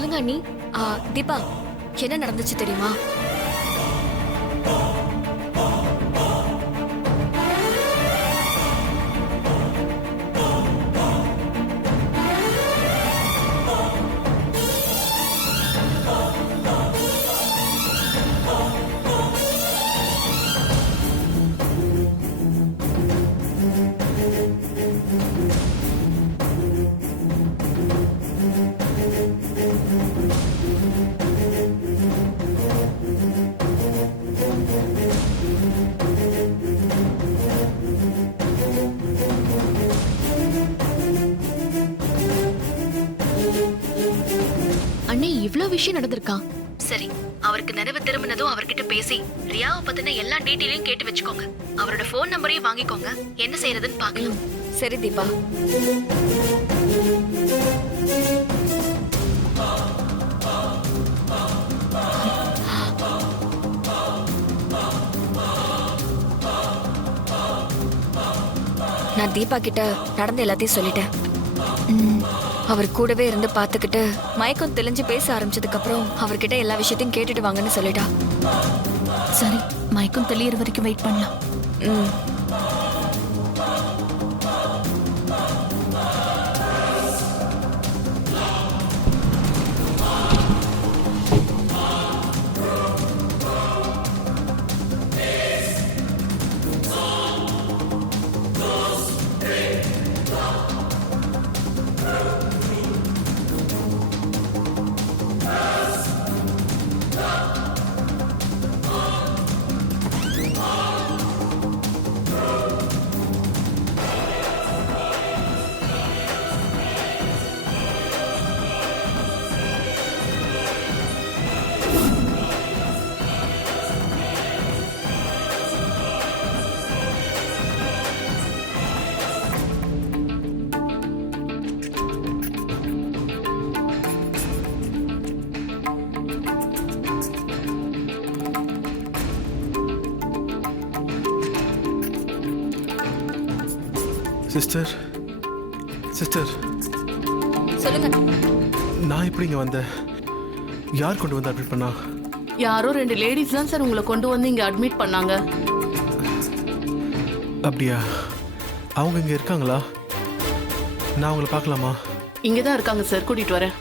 சொல்லுங்க அண்ணி. தீபா, என்ன நடந்துச்சு தெரியுமா? அண்ணே, இவ்ளோ விஷயம் நடந்திருக்கான். சரி, அவருக்கு நினைவு திரும்பினதும் அவர்கிட்ட பேசி ரியாவை பத்தின எல்லா டீட்டெயிலையும் கேட்டு வச்சுக்கோங்க. அவரோட போன் நம்பரையும் வாங்கிக்கோங்க. என்ன செய்யறதுன்னு பார்க்கலாம். சரி தீபா. நான் தீபா கிட்ட நடந்த எல்லாத்தையும் சொல்லிட்டேன். அவர் கூடவே இருந்து பார்த்துக்கிட்டு மயக்கம் தெளிஞ்சு பேச ஆரம்பிச்சதுக்கு அப்புறம் அவர்கிட்ட எல்லா விஷயத்தையும் கேட்டுட்டு வாங்கன்னு சொல்லிட்டா. சரி, மயக்கம் தெளியற வரைக்கும் வெயிட் பண்ணலாம். சிஸ்டர், சிஸ்டர், சொல்லுங்க. நான் எப்படி இங்க வந்தேன்? யார் கொண்டு வந்து அட்மிட் பண்ணா? யாரோ 2 லேடிஸ் தான் சார் உங்களை கொண்டு வந்து இங்க அட்மிட் பண்ணாங்க. அப்படியா? அவங்க இங்க இருக்காங்களா? நான் அவங்கள பார்க்கலாமா? இங்க தான் இருக்காங்க சார், கூட்டிட்டு வரேன்.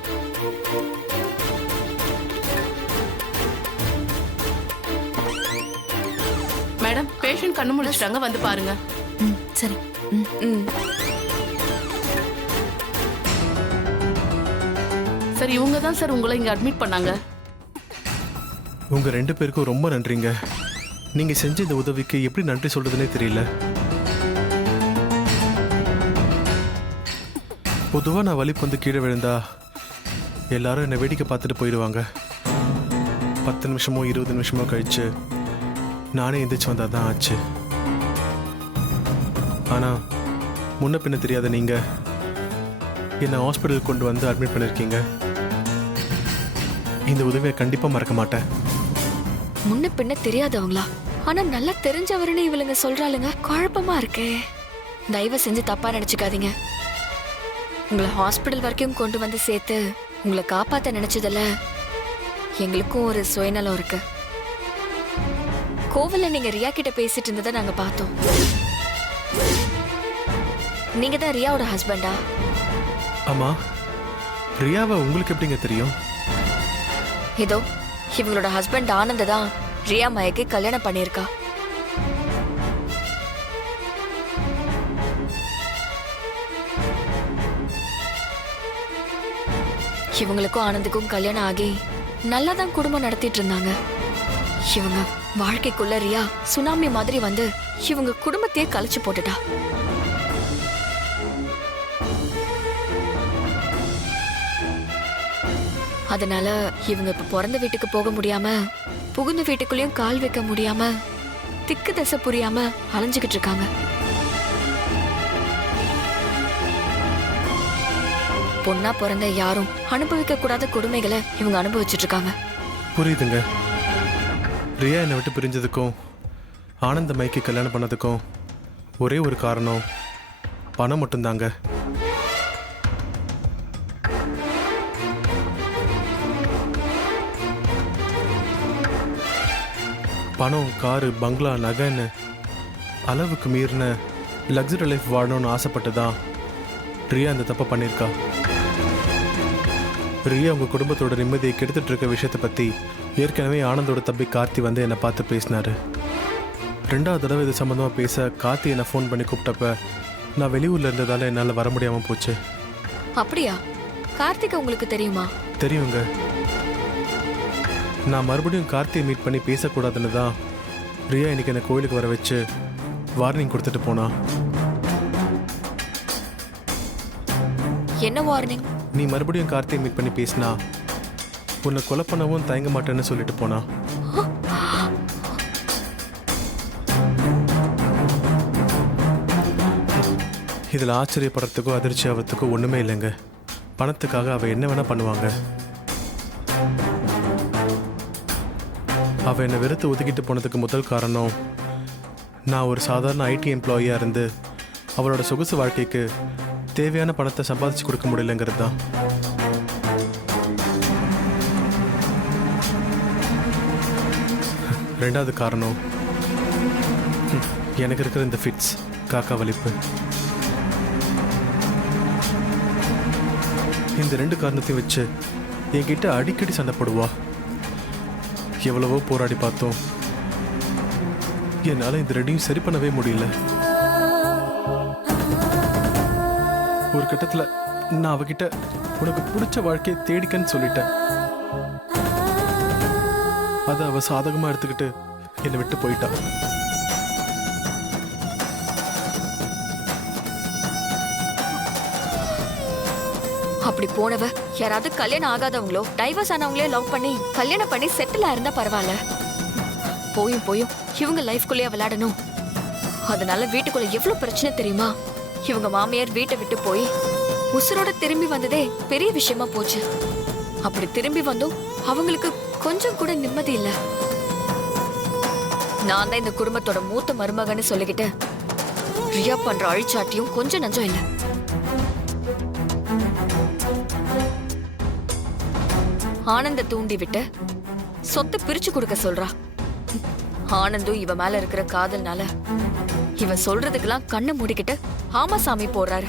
மேடம், பேஷண்ட் கண்ணு முழிச்சிட்டாங்க, வந்து பாருங்க. சரி. சார், இவங்க தான் சார் உங்களை இங்க அட்மிட் பண்ணாங்க. உங்க 2 பேருக்கும் ரொம்ப நன்றிங்க. நீங்க செஞ்ச இந்த உதவிக்கு எப்படி நன்றி சொல்றதுன்னே தெரியல. பொதுவா நான் வலிப்பு வந்து கீழே விழுந்தா எல்லாரும் என்னை வேடிக்கை பார்த்துட்டு போயிடுவாங்க. 10 நிமிஷமோ 20 நிமிஷமோ கழிச்சு நானே எந்திரிச்சு வந்தா தான் ஆச்சு. ஆனா முன்ன பின்ன தெரியாத நீங்க என்னை ஹாஸ்பிட்டல் கொண்டு வந்து அட்மிட் பண்ணிருக்கீங்க. இந்த உதவியை கண்டிப்பா மறக்க மாட்டேன். முன்ன பின்ன தெரியாதவங்களா? ஆனா நல்லா தெரிஞ்சவருன்னு இவளுங்க சொல்றாளுங்க. குழப்பமா இருக்கே. தயவு செஞ்சு தப்பா நினைச்சுக்காதீங்க. உங்களை ஹாஸ்பிட்டல் வரைக்கும் கொண்டு வந்து சேர்த்து உங்களை காப்பாத்த நினைச்சதுல எங்களுக்கும் ஒரு சுயநலம் இருக்கு. கோவில்ல நீங்க ரியா கிட்ட பேசிட்டு இருந்ததை நாங்க பார்த்தோம். நீங்க தான் ரியாவோட ஹஸ்பண்டா? ஆமா. ரியாவை உங்களுக்கு எப்படிங்க தெரியும்? இதோ இவங்களோட ஹஸ்பண்ட் ஆனந்த தான் ரியா மயக்கு கல்யாணம் பண்ணியிருக்கா. இவங்களுக்கும் ஆனந்துக்கும் கல்யாணம் ஆகி நல்லா தான் குடும்பம் நடத்திட்டு இருந்தாங்க. இவங்க வாழ்க்கைக்குள்ள ரியா சுனாமி மாதிரி வந்து இவங்க குடும்பத்தையே கலைச்சு போட்டுட்டா. அதனால இவங்க இப்ப பிறந்த வீட்டுக்கு போக முடியாம புகுந்த வீட்டுக்குள்ளேயும் கால் வைக்க முடியாம திக்கு தசை புரியாம அலைஞ்சுக்கிட்டு இருக்காங்க. பொண்ணா பிறந்த யாரும் அனுபவிக்க கூடாத கொடுமைகளை இவங்க அனுபவிச்சுட்டு இருக்காங்க. புரியுதுங்க. ரியா என்னை விட்டு பிரிஞ்சதுக்கும் ஆனந்த மைக்கு கல்யாணம் பண்ணதுக்கும் ஒரே ஒரு காரணம் பணம் மட்டும்தாங்க. பணம், காரு, பங்களா, நகைன்னு அளவுக்கு மீறின லக்ஸரி லைஃப் வாழணும்னு ஆசைப்பட்டு தான் ரியா இந்த தப்பை பண்ணியிருக்கா. ரியா உங்கள் குடும்பத்தோட நிம்மதியை கெடுத்துட்டு இருக்க விஷயத்தை பற்றி ஏற்கனவே ஆனந்தோட தம்பி கார்த்தி வந்து என்னை பார்த்து பேசினாரு. 2வது தடவை இது சம்மந்தமாக பேச கார்த்தி என்னை ஃபோன் பண்ணி கூப்பிட்டப்ப நான் வெளியூரில் இருந்ததால் என்னால் வர முடியாமல் போச்சு. அப்படியா? கார்த்திக் உங்களுக்கு தெரியுமா? தெரியுங்க. நான் மறுபடியும் கார்த்தியை மீட் பண்ணி பேசக்கூடாதுன்னு தான் ரியா இன்னைக்கு என்னை கோயிலுக்கு வர வச்சு வார்னிங் கொடுத்துட்டு போனா. என்ன வார்னிங்? நீ மறுபடியும் கார்த்தியை மீட் பண்ணி பேசினா உன்னை கொலை பண்ணவும் தயங்க மாட்டேன்னு சொல்லிட்டு போனா. இதில் ஆச்சரியப்படுறதுக்கோ அதிர்ச்சி ஆகிறதுக்கோ ஒன்றுமே இல்லைங்க. பணத்துக்காக அவள் என்ன வேணால் பண்ணுவாங்க. அவள் என்னை வெறுத்து ஒதுக்கிட்டு போனதுக்கு முதல் காரணம் நான் ஒரு சாதாரண ஐடி எம்ப்ளாயியாக இருந்து அவளோட சொகுசு வாழ்க்கைக்கு தேவையான பணத்தை சம்பாதிச்சு கொடுக்க முடியலங்கிறது தான். ரெண்டாவது காரணம் எனக்கு இருக்கிற இந்த ஃபிட்ஸ், காக்கா வலிப்பு. இந்த 2 காரணத்தையும் வச்சு என்கிட்ட அடிக்கடி சண்டை போடுவா. எவ்வளவோ போராடி பார்த்தோம், என்னால் இந்த 2ஐயும் சரி பண்ணவே முடியல. ஒரு கட்டத்தில் நான் அவகிட்ட உனக்கு பிடிச்ச வாழ்க்கையை தேடிக்கன்னு சொல்லிட்டேன். அதை அவ சாதகமாக எடுத்துக்கிட்டு என்னை விட்டு போயிட்டா. அப்படி போனவ யாராவது கல்யாணம் ஆகாதவங்களோ டைவர்ஸ் ஆனவங்களே லவ் பண்ணி கல்யாணம் பண்ணி செட்டில் இருந்தா பரவாயில்ல. போயும் போயும் இவங்க லைஃப்குள்ளேயே விளையாடணும். அதனால வீட்டுக்குள்ள எவ்வளவு பிரச்சனை தெரியுமா? இவங்க மாமியார் வீட்டை விட்டு போய் உசுரோட திரும்பி வந்ததே பெரிய விஷயமா போச்சு. அப்படி திரும்பி வந்தும் அவங்களுக்கு கொஞ்சம் கூட நிம்மதி இல்ல. நான் தான் இந்த குடும்பத்தோட மூத்த மருமகன்னு சொல்லிக்கிட்டு ரியா பண்ற அழிச்சாட்டியும் கொஞ்சம் நஞ்சம் இல்ல. ஆனந்த தூண்டி விட்டு சொத்தை பிரிச்சு கொடுக்க சொல்றா. ஆனந்தும் இவ மேல இருக்கிற காதல்னால இவ சொல்றதுக்கெல்லாம் கண்ணை மூடிக்கிட்டு ஆமா சாமி போடுறாரு.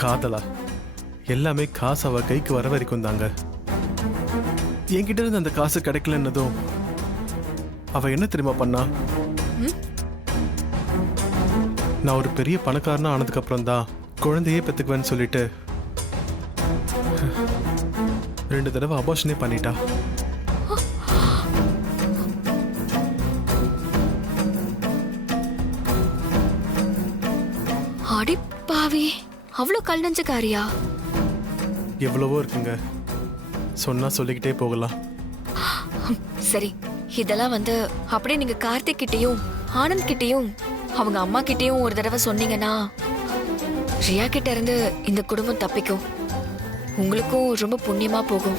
காதலா? எல்லாமே காசு அவ கைக்கு வர வரைக்கும் தாங்க. என்கிட்ட இருந்து அந்த காசு கிடைக்கலன்னதும் அவ என்ன தெரியுமா பண்ணா? நான் ஒரு பெரிய பணக்காரனா ஆனதுக்கு அப்புறம் தான் குழந்தையே பெத்துக்குவேன்னு சொல்லிட்டு 2 தடவை அபார்ஷனே பண்ணிட்டா. அடி பாவி, அவ்வளவு கல் நெஞ்சக்காரியா? எவ்வளவோ இருக்குங்க, சொன்னா சொல்லிக்கிட்டே போகலாம். சரி, இதெல்லாம் வந்து அப்படியே நீங்க கார்த்திக் கிட்டயும் ஆனந்த் கிட்டயும் அவங்க அம்மா கிட்டயும் ஒரு தடவை சொன்னீங்கன்னா ரியா கிட்ட இருந்து இந்த குடும்பம் தப்பிக்கும். உங்களுக்கும் ரொம்ப புண்ணியமா போகும்.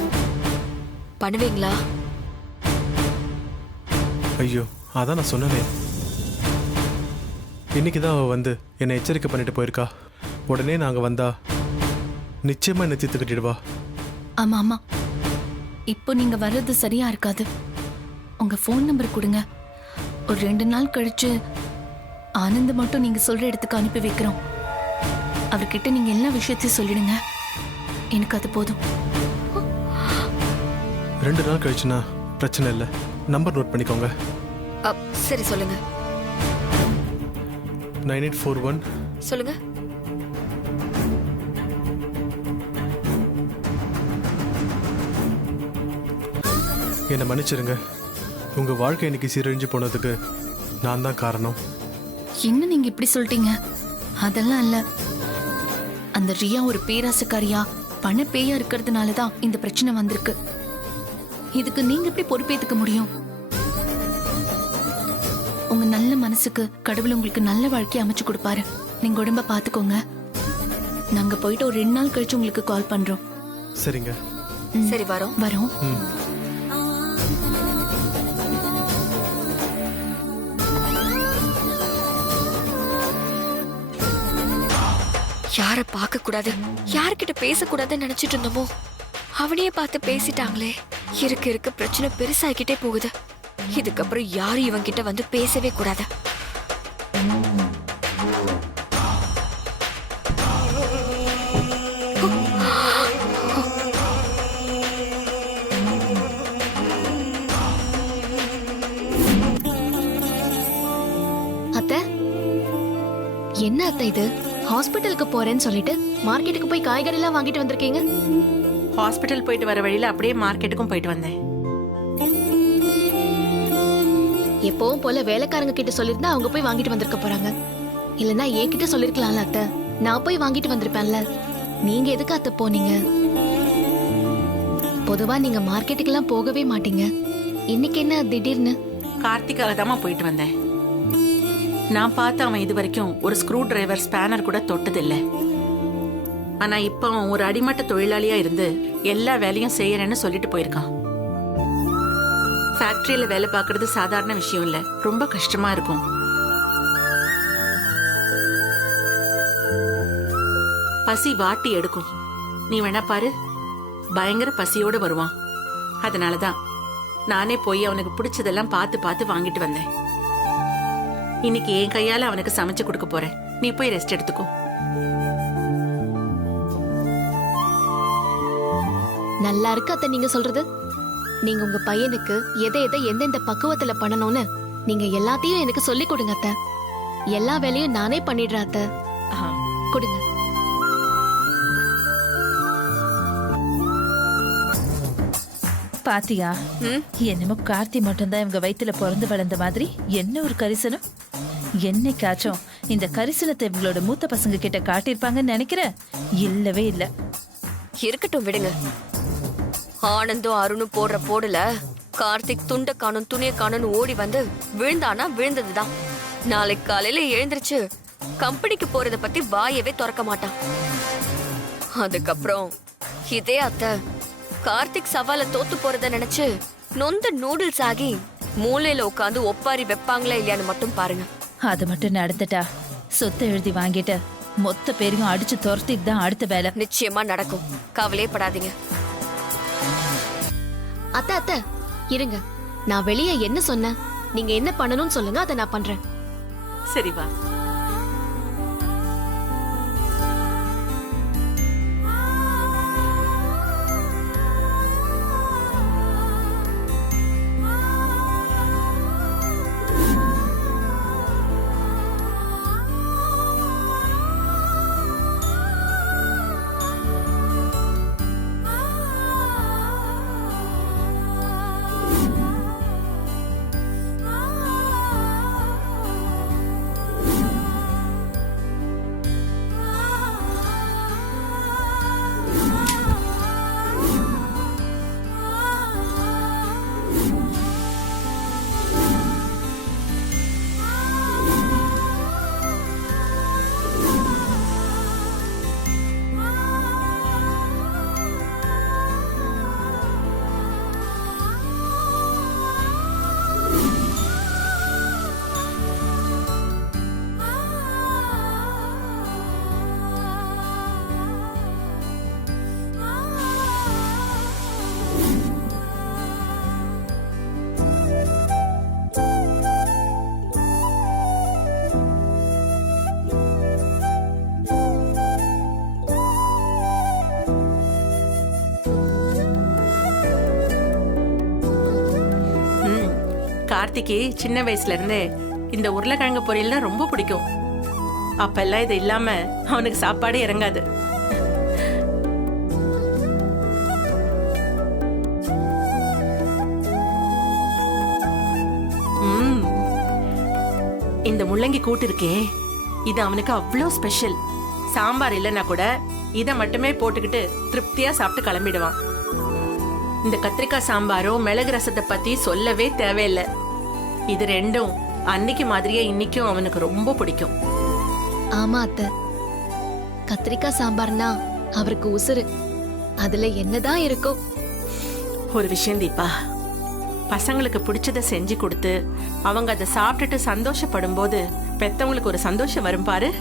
பண்ணுவீங்களா? ஐயோ, அதான் நான் சொன்னனே. இன்னைக்கு தான் அவள் வந்து என்னை எச்சரிக்கை பண்ணிட்டு போயிருக்கா. உடனே நாங்கள் வந்தா நிச்சயமா என்னை தீர்த்து கட்டிடுவா. ஆமா ஆமா, இப்போ நீங்க வர்றது சரியா இருக்காது. உங்க ஃபோன் நம்பர் கொடுங்க. ஒரு 2 நாள் கழிச்சு ஆனந்த் மட்டும் நீங்க சொல்ற இடத்துக்கு அனுப்பி வைக்கிறோம். அவர்கிட்ட நீங்க எல்லா விஷயத்தையும் சொல்லிடுங்க. எனக்கு அது போதும். 2 நாள் கழிச்சுனா பிரச்சனை இல்லை. நம்பர் நோட் பண்ணிக்கோங்க. சரி சொல்லுங்க. 9841. சொல்லுங்க. என்னை மன்னிச்சிருங்க. உங்க வாழ்க்கை இன்னைக்கு சீரழிஞ்சு போனதுக்கு நான் தான் காரணம். என்ன நீங்க இப்படி சொல்லிட்டீங்க? அதெல்லாம் இல்ல. அந்த ரியா ஒரு பேராசக்காரியா பண பேயா இருக்கிறதுனால தான் இந்த பிரச்சனை வந்திருக்கு. இதுக்கு நீங்க எப்படி பொறுப்பேத்துக்க முடியும்? உங்க நல்ல மனசுக்கு கடவுள் உங்களுக்கு நல்ல வாழ்க்கையை அமைச்சு கொடுப்பாரு. நீங்க உடம்ப பாத்துக்கோங்க. நாங்க போயிட்டு ஒரு 2 நாள் கழிச்சு உங்களுக்கு கால் பண்றோம். சரிங்க. சரி, வரோம். வரோம். யார பார்க்க கூடாது, யார்கிட்ட பேசக்கூடாதுன்னு நினைச்சிட்டு இருந்தோமோ அவனையே பார்த்து பேசிட்டாங்களே. இருக்க இருக்க பிரச்சனை பெருசாகிட்டே போகுது. இதுக்கப்புறம் யாரும் இவன் கிட்ட வந்து பேசவே கூடாது. அத்தை, என்ன அத்தை இது? ஹாஸ்பிட்டலுக்கு போறேன்னு சொல்லிட்டு மார்க்கெட்டுக்கு போய் காய்கறி எல்லாம் வாங்கிட்டு வந்திருக்கீங்க. ஹாஸ்பிட்டல் போயிட்டு வர வழியில அப்படியே மார்க்கெட்டுக்கும் போயிட்டு வந்தேன். எப்பவும் போல வேலைக்காரங்க கிட்ட சொல்லிருந்தா அவங்க போய் வாங்கிட்டு வந்திருக்க போறாங்க. இல்லனா என்கிட்ட சொல்லிருக்கலாம்ல அத்தை, நான் போய் வாங்கிட்டு வந்திருப்பேன்ல. நீங்க எதுக்கு அத்தை போனீங்க? பொதுவா நீங்க மார்க்கெட்டுக்கெல்லாம் போகவே மாட்டீங்க. இன்னைக்கு என்ன திடீர்னு? கார்த்திகால தாமா போயிட்டு வந்தேன். நான் பார்த்து அவன் இது வரைக்கும் ஒரு ஸ்க்ரூ டிரைவர் ஸ்பேனர் கூட தொட்டதில்ல. ஆனா இப்ப அவன் ஒரு அடிமட்ட தொழிலாளியா இருந்து எல்லா வேலையும் செய்யறேன்னு சொல்லிட்டு போயிருக்கான். ஃபேக்டரியில வேலை பார்க்கறது சாதாரண விஷயம் இல்ல, ரொம்ப கஷ்டமா இருக்கும். பசி வாட்டி எடுக்கும். நீ வேணா பாரு, பயங்கர பசியோட வருவான். அதனாலதான் நானே போய் அவனுக்கு பிடிச்சதெல்லாம் பார்த்து பார்த்து வாங்கிட்டு வந்தேன். இன்னைக்கு என் கையால அவனுக்கு சமைச்சு கொடுக்க போறேன். நீ போய் ரெஸ்ட் எடுத்துக்கோ. நல்லா இருக்கு அத்தை நீங்க சொல்றது. நீங்க உங்க பையனுக்கு எதை எதை எந்தெந்த பக்குவத்துல பண்ணணும்னு நீங்க எல்லாத்தையும் எனக்கு சொல்லி கொடுங்க அத்தை. எல்லா வேலையும் நானே பண்ணிடுறேன் அத்தை. கொடுங்க. பாத்தியா, ம்? என்னமோ கார்த்தி மட்டும்தான் இவங்க வயித்துல பிறந்து வளர்ந்த மாதிரி என்ன ஒரு கரிசனம். என்னைக்காச்சும் இந்த கரிசனத்தை இவங்களோட மூத்த பசங்க கிட்ட காட்டியிருப்பாங்கன்னு நினைக்கிறேன். இல்லவே இல்ல. இருக்கட்டும் விடுங்க. ஆனந்தும் அருணும் போடுற போடல கார்த்திக் துண்ட காணும் துணிய காணும்னு ஓடி வந்து விழுந்தானா விழுந்ததுதான். நாளைக்கு காலையில எழுந்திருச்சு கம்பெனிக்கு போறத பத்தி வாயவே திறக்க மாட்டான். அதுக்கப்புறம் இதே அத்தை கார்த்திக் சவால தோத்து போறத நினைச்சு நொந்த நூடுல்ஸ் ஆகி மூலையில உட்காந்து ஒப்பாரி வைப்பாங்களா இல்லையான்னு மட்டும் பாருங்க. அது மட்டும் நடந்துட்டா சொத்தை எழுதி வாங்கிட்டு மொத்த பேரையும் அடிச்சு துரத்திட்டு தான் அடுத்த வேலை. நிச்சயமா நடக்கும், கவலையே படாதீங்க. அத்தை அத்தை இருங்க, நான் வெளியே என்ன சொன்னேன், நீங்க என்ன பண்ணணும்னு சொல்லுங்க, அதை நான் பண்றேன். சரி வா. கார்த்திக்கு சின்ன வயசுல இருந்தே இந்த உருளைக்கிழங்கு பொரியல்னா ரொம்ப பிடிக்கும். அப்பெல்லாம் இது இல்லாம அவனுக்கு சாப்பாடு இறங்காது. இந்த முள்ளங்கி கூட்டு இருக்கே, இது அவனுக்கு அவ்வளோ ஸ்பெஷல். சாம்பார் இல்லைன்னா கூட இதை மட்டுமே போட்டுக்கிட்டு திருப்தியா சாப்பிட்டு கிளம்பிடுவான். இந்த கத்திரிக்காய் சாம்பாரும் மிளகு ரசத்தை பத்தி சொல்லவே தேவையில்லை. இது ரெண்டும் அன்னைக்கு மாதிரியே இன்னைக்கும் அவனுக்கு ரொம்ப பிடிக்கும். ஆமா அத்தை, கத்திரிக்காய் சாம்பார்னா அவருக்கு உசுறு. அதுல என்னதான் இருக்கோ. ஒரு விஷயம் தீபா, பசங்களுக்கு பிடிச்சத செஞ்சு கொடுத்து அவங்க அதை சாப்பிட்டுட்டு சந்தோஷப்படும் போது பெத்தவங்களுக்கு ஒரு சந்தோஷம் வரும் பாரு,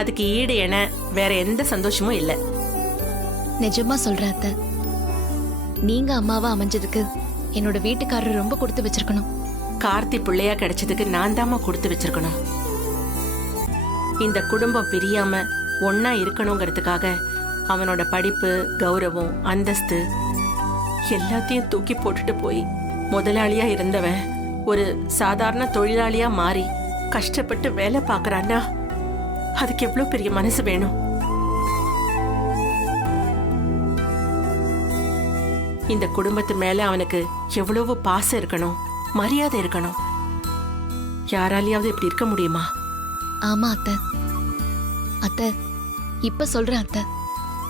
அதுக்கு ஈடு என வேற எந்த சந்தோஷமும் இல்லை. நிஜமா சொல்ற அத்தை, நீங்க அம்மாவா அமைஞ்சதுக்கு என்னோட வீட்டுக்காரர் ரொம்ப கொடுத்து வச்சிருக்கணும். கார்த்தி பிள்ளையா கிடைச்சதுக்கு நான் தாம்மா கொடுத்து வச்சிருக்கணும். இந்த குடும்பம் பிரியாம ஒன்னா இருக்கணுங்கிறதுக்காக அவனோட படிப்பு, கௌரவம், அந்தஸ்து எல்லாத்தையும் தூக்கி போட்டுட்டு போய் முதலாளியா இருந்தவன் ஒரு சாதாரண தொழிலாளியா மாறி கஷ்டப்பட்டு வேலை பார்க்கறான்னா அதுக்கு எவ்வளவு பெரிய மனசு வேணும். இந்த குடும்பத்து மேல அவனுக்கு எவ்வளவு பாசம் இருக்கணும், மரியாதை இருக்கணும். யாராலையாவது இப்படி இருக்க முடியுமா? ஆமா அத்தை. அத்தை, இப்ப சொல்றேன் அத்தை.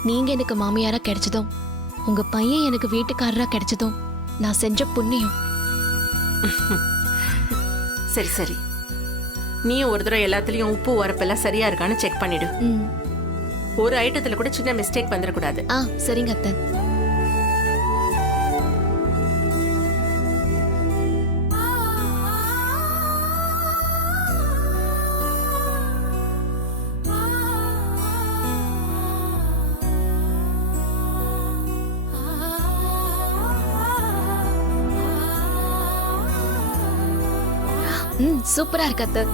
நீங்க எனக்கு மாமியாரா கிடைச்சதும், உங்க பையன் எனக்கு வீட்டுக்காரரா கிடைச்சதும் நான் செஞ்ச புண்ணியம். சரி சரி, நீயும் ஒரு தடவை எல்லாத்துலயும் உப்பு உரப்பெல்லாம் சரியா இருக்கான்னு செக் பண்ணிடு. ம். ஒரு ஐட்டத்துல கூட சின்ன மிஸ்டேக் வந்துடக்கூடாது. ஆ சரிங்க அத்தை. ம், சூப்பரா இருக்கு அத்தை.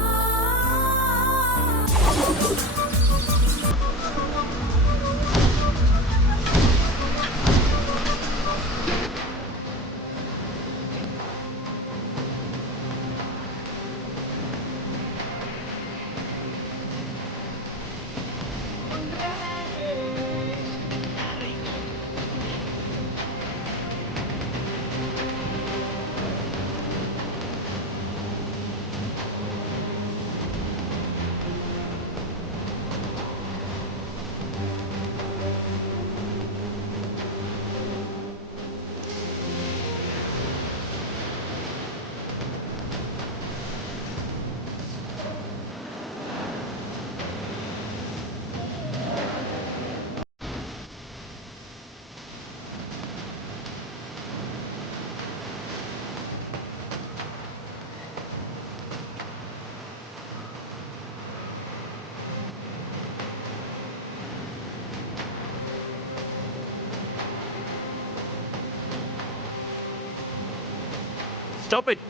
Stop it.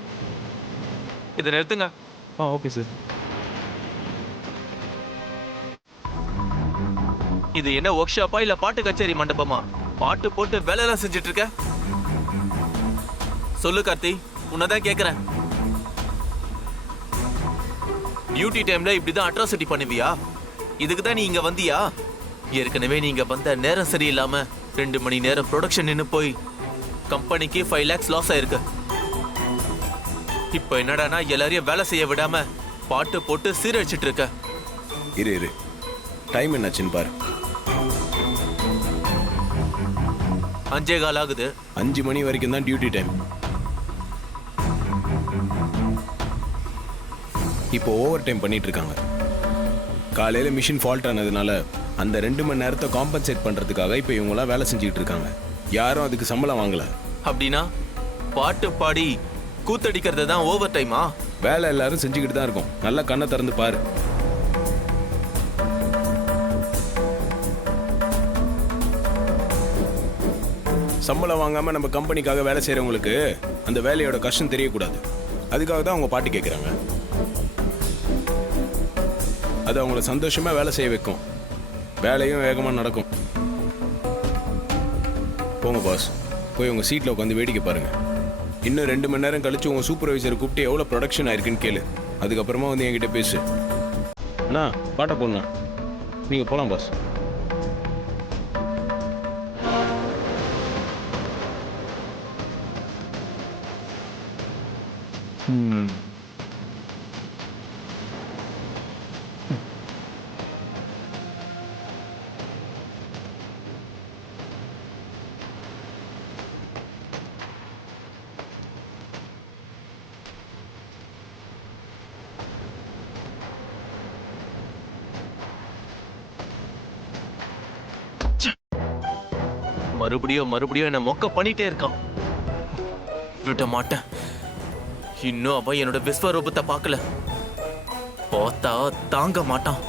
இதை நிறுத்துங்க. Okay sir. இது என்ன ஒர்க் ஷாப்பா இல்ல பாட்டு கச்சேரி மண்டபமா? பாட்டு போட்டு வேலையெல்லாம் செஞ்சுட்டு இருக்க? சொல்லு கார்த்தி, உன்னதான் கேக்குறேன். டியூட்டி டைம்ல இப்படிதான் அட்ராசிட்டி பண்ணுவியா? இதுக்கு தான் நீ இங்க வந்தியா? ஏற்கனவே நீங்க வந்த நேரம் சரியில்லாம 2 மணி நேரம் ப்ரொடக்ஷன் நின்னு போய் கம்பெனிக்கு 5 lakhs லாஸ் ஆயிருக்கு. இப்போ என்னடானா எல்லாரையும் வேலை செய்ய விடாம பாட்டு போட்டு சீரழிச்சிட்டு இருக்க. இரு டைம் என்னாச்சுன்னு பாரு. 5:15 ஆகுது. 5 மணி வரைக்கும் தான் டியூட்டி டைம். இப்போ ஓவர் டைம் பண்ணிட்டு இருக்காங்க. காலையில மிஷின் ஃபால்ட் ஆனதுனால அந்த 2 மணி நேரத்தை காம்பன்சேட் பண்றதுக்காக இப்போ இவங்களாம் வேலை செஞ்சுக்கிட்டு இருக்காங்க. யாரும் அதுக்கு சம்பளம் வாங்கல. அப்படின்னா பாட்டு பாடி கூத்தடிக்கிறது தான் ஓவர் டைமா? வேலை எல்லாரும் செஞ்சுக்கிட்டு தான் இருக்கும். நல்லா கண்ணை திறந்து பாரு. சம்பளம் வாங்காம நம்ம கம்பெனிக்காக வேலை செய்யறவங்களுக்கு அந்த வேலையோட கஷ்டம் தெரியக்கூடாது. அதுக்காக தான் அவங்க பாட்டு கேட்குறாங்க. அது அவங்கள சந்தோஷமா வேலை செய்ய வைக்கும். வேலையும் வேகமாக நடக்கும். போங்க பாஸ், போய் உங்கள் சீட்டில் உட்காந்து வேடிக்கை பாருங்க. இன்னும் 2 மணி நேரம் கழிச்சு உங்கள் சூப்பர்வைசரை கூப்பிட்டு எவ்வளோ ப்ரொடக்ஷன் ஆயிருக்குன்னு கேளு. அதுக்கப்புறமா வந்து என்கிட்ட பேசு. அண்ணா பாட்டை போடணும். நீங்கள் போகலாம் பாஸ். மறுபடியும் என்ன மொக்க பண்ணிட்டே இருக்கான். விட மாட்டேன். இன்னும் அவன் என்னோட விஸ்வரூபத்தை பார்க்கல. பார்த்தா தாங்க மாட்டான்.